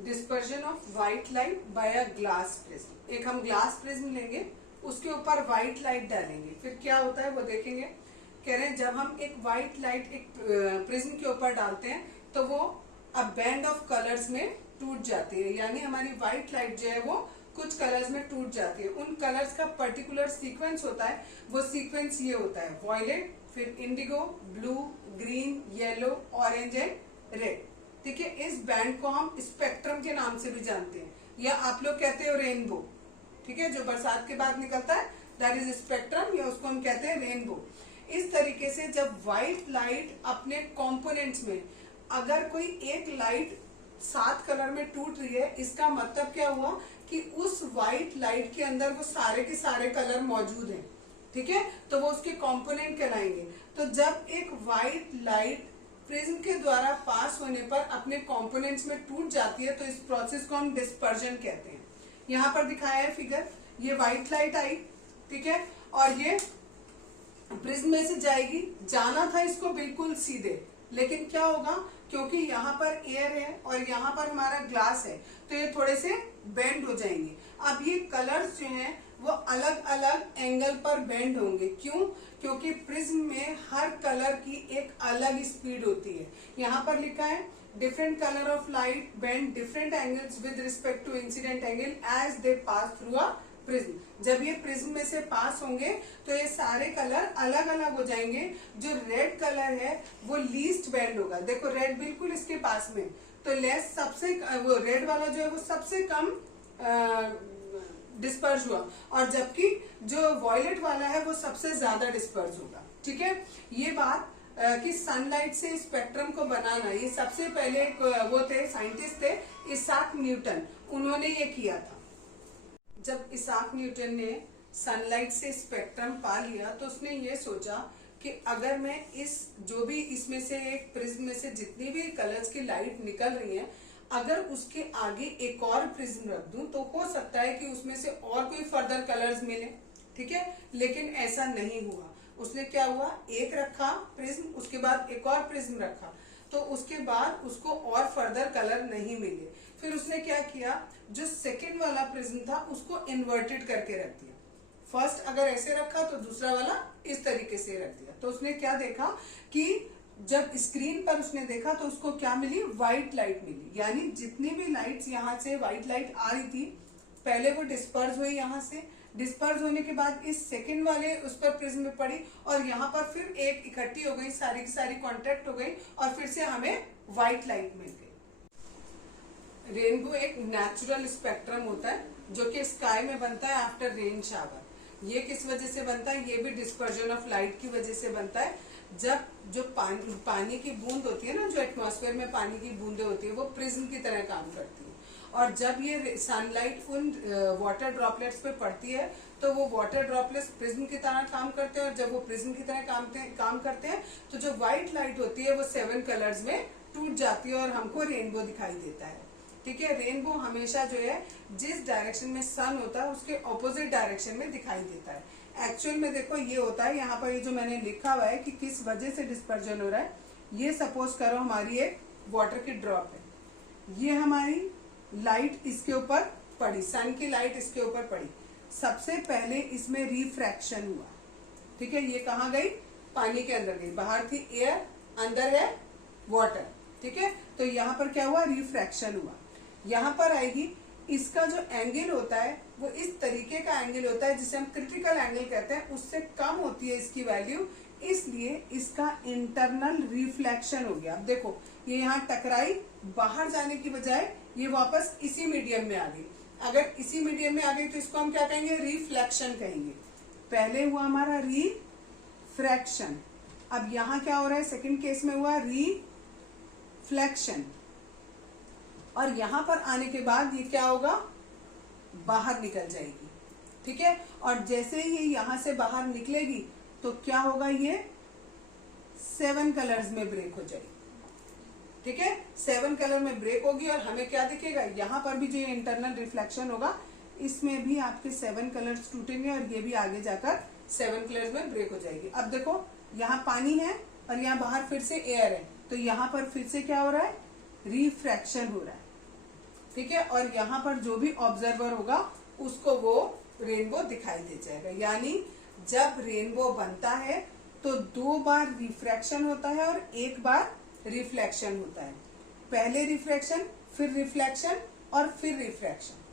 Dispersion of white light by a glass prism. एक हम glass prism लेंगे, उसके ऊपर व्हाइट लाइट डालेंगे, फिर क्या होता है वो देखेंगे। कह रहे हैं जब हम एक व्हाइट लाइट एक प्रिज्म के ऊपर डालते हैं तो वो अ बैंड ऑफ कलर्स में टूट जाती है, यानी हमारी व्हाइट लाइट जो है वो कुछ कलर्स में टूट जाती है। उन कलर्स का पर्टिकुलर सीक्वेंस होता है, वो सीक्वेंस ये होता है वॉयलेट, फिर Indigo, blue, green, yellow, orange and red. ठीक है, इस बैंड को हम स्पेक्ट्रम के नाम से भी जानते हैं, या आप लोग कहते हो रेनबो। ठीक है, जो बरसात के बाद निकलता है दैट इज स्पेक्ट्रम, या उसको हम कहते हैं रेनबो। इस तरीके से जब व्हाइट लाइट अपने कंपोनेंट्स में, अगर कोई एक लाइट 7 कलर में टूट रही है, इसका मतलब क्या हुआ कि उस व्हाइट लाइट के अंदर वो सारे के सारे कलर मौजूद हैं। ठीक है, तो वो उसके कंपोनेंट कहलाएंगे। तो जब एक व्हाइट लाइट प्रिज्म के द्वारा पास होने पर अपने कंपोनेंट्स में टूट जाती है तो इस प्रोसेस को हम डिस्पर्जन कहते हैं। यहाँ पर दिखाया है फिगर, ये व्हाइट लाइट आई, ठीक है, और ये प्रिज्म में से जाएगी, जाना था इसको बिल्कुल सीधे, लेकिन क्या होगा, क्योंकि यहाँ पर एयर है और यहाँ पर हमारा ग्लास है तो ये थोड़े से बेंड हो जाएंगे। अब ये कलर्स जो हैं वो अलग अलग एंगल पर बेंड होंगे। क्यों? क्योंकि प्रिज्म में हर कलर की एक अलग स्पीड होती है। यहाँ पर लिखा है different colour of light bend different angles with respect to incident angle as they pass through a prism. जब ये प्रिज्म में से पास होंगे तो ये सारे कलर अलग अलग हो जाएंगे। जो रेड कलर है वो लीस्ट बेंड होगा, देखो रेड बिल्कुल इसके पास में, तो लेस सबसे, वो रेड वाला जो है वो सबसे कम डिस्पर्ज हुआ, और जबकि जो वॉयलेट वाला है वो सबसे ज्यादा डिस्पर्ज होगा। ठीक है, ये बात कि सनलाइट से स्पेक्ट्रम को बनाना, ये सबसे पहले वो थे साइंटिस्ट थे इसाक न्यूटन, उन्होंने ये किया था। जब इसाक न्यूटन ने सनलाइट से स्पेक्ट्रम पा लिया तो उसने ये सोचा कि अगर मैं इस जो भी इसमें से एक प्रिज्म में से जितनी भी कलर्स की लाइट निकल रही है, अगर उसके आगे एक और प्रिज्म रख दूं तो हो सकता है कि उसमें से और कोई फर्दर कलर्स मिले। ठीक है, लेकिन ऐसा नहीं हुआ। उसने क्या हुआ, एक रखा प्रिज्म, उसके बाद एक और प्रिज्म रखा, तो उसके बाद उसको और फर्दर कलर नहीं मिले। फिर उसने क्या किया, जो सेकंड वाला प्रिज्म था उसको इन्वर्टेड करके रख दिया। फर्स्ट अगर ऐसे रखा तो दूसरा वाला इस तरीके से रख दिया। तो उसने क्या देखा कि जब स्क्रीन पर उसने देखा तो उसको क्या मिली, व्हाइट लाइट मिली। यानी जितनी भी लाइट्स यहाँ से व्हाइट लाइट आ रही थी, पहले वो डिस्पर्स हुई, यहाँ से डिस्पर्स होने के बाद इस सेकंड वाले उस पर प्रिज्म में पड़ी, और यहाँ पर फिर एक इकट्ठी हो गई, सारी की सारी कॉन्टेक्ट हो गई, और फिर से हमें व्हाइट लाइट मिल गई। रेनबो एक नेचुरल स्पेक्ट्रम होता है जो कि स्काई में बनता है आफ्टर रेन शावर। ये किस वजह से बनता है, ये भी डिस्पर्जन ऑफ लाइट की वजह से बनता है। जब जो पानी की बूंद होती है ना, जो एटमॉस्फेयर में पानी की बूंदें होती है, वो प्रिज्म की तरह काम करती है, और जब ये सनलाइट उन वाटर ड्रॉपलेट्स पे पड़ती है तो वो वाटर ड्रॉपलेट्स प्रिज्म की तरह काम करते हैं, और जब वो प्रिज्म की तरह काम करते हैं तो जो व्हाइट लाइट होती है वो 7 कलर्स में टूट जाती है और हमको रेनबो दिखाई देता है। ठीक है, रेनबो हमेशा जो है जिस डायरेक्शन में सन होता है उसके ऑपोजिट डायरेक्शन में दिखाई देता है। एक्चुअल में देखो ये होता है, यहाँ पर ये जो मैंने लिखा हुआ है कि किस वजह से डिस्पर्जन हो रहा है। ये सपोज करो हमारी एक वाटर की ड्रॉप है, ये हमारी लाइट इसके ऊपर पड़ी, सन की लाइट इसके ऊपर पड़ी, सबसे पहले इसमें रिफ्रैक्शन हुआ। ठीक है, ये कहाँ गई, पानी के अंदर गई, बाहर थी एयर, अंदर है वाटर। ठीक है, तो यहाँ पर क्या हुआ, रिफ्रैक्शन हुआ। यहाँ पर आएगी, इसका जो एंगल होता है वो इस तरीके का एंगल होता है जिसे हम क्रिटिकल एंगल कहते हैं, उससे कम होती है इसकी वैल्यू, इसलिए इसका इंटरनल रिफ्लेक्शन हो गया। अब देखो ये यहाँ टकराई, बाहर जाने की बजाय ये वापस इसी मीडियम में आ गई। अगर इसी मीडियम में आ गई तो इसको हम क्या कहेंगे, रिफ्लेक्शन कहेंगे। पहले हुआ हमारा रिफ्रैक्शन, अब यहाँ क्या हो रहा है, सेकंड केस में हुआ रिफ्लेक्शन, और यहां पर आने के बाद ये क्या होगा, बाहर निकल जाएगी। ठीक है, और जैसे ही ये यहां से बाहर निकलेगी तो क्या होगा, ये 7 कलर्स में ब्रेक हो जाएगी। ठीक है, 7 कलर में ब्रेक होगी, और हमें क्या दिखेगा, यहाँ पर भी जो ये इंटरनल रिफ्लेक्शन होगा इसमें भी आपके 7 कलर्स टूटेंगे, और ये भी आगे जाकर 7 कलर्स में ब्रेक हो जाएगी। अब देखो यहाँ पानी है और यहाँ बाहर फिर से एयर है, तो यहाँ पर फिर से क्या हो रहा है, रिफ्रैक्शन हो रहा है। ठीक है, और यहाँ पर जो भी ऑब्जर्वर होगा उसको वो रेनबो दिखाई दे जाएगा। यानी जब रेनबो बनता है तो 2 बार रिफ्रैक्शन होता है और 1 बार रिफ्लेक्शन होता है। पहले रिफ्रैक्शन, फिर रिफ्लेक्शन और फिर रिफ्रैक्शन।